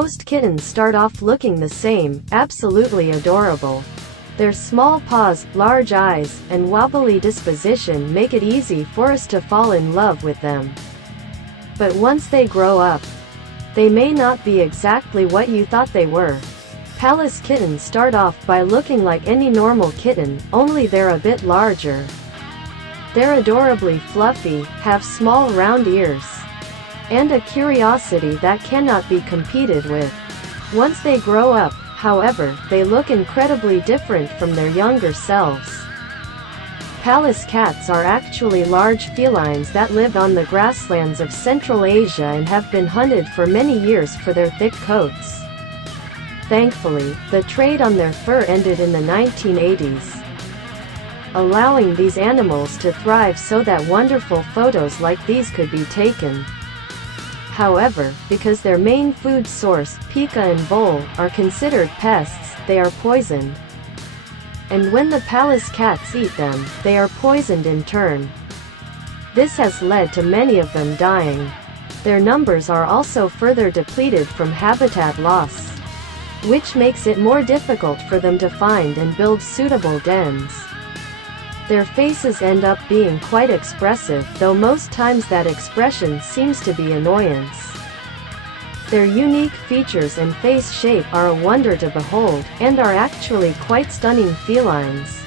Most kittens start off looking the same, absolutely adorable. Their small paws, large eyes, and wobbly disposition make it easy for us to fall in love with them. But once they grow up, they may not be exactly what you thought they were. Palace kittens start off by looking like any normal kitten, only they're a bit larger. They're adorably fluffy, have small round ears, and a curiosity that cannot be competed with. Once they grow up, however, they look incredibly different from their younger selves. Palace cats are actually large felines that live on the grasslands of Central Asia and have been hunted for many years for their thick coats. Thankfully, the trade on their fur ended in the 1980s, allowing these animals to thrive so that wonderful photos like these could be taken. However, because their main food source, pica and vole, are considered pests, they are poisoned. And when the Palace cats eat them, they are poisoned in turn. This has led to many of them dying. Their numbers are also further depleted from habitat loss, which makes it more difficult for them to find and build suitable dens. Their faces end up being quite expressive, though most times that expression seems to be annoyance. Their unique features and face shape are a wonder to behold, and are actually quite stunning felines.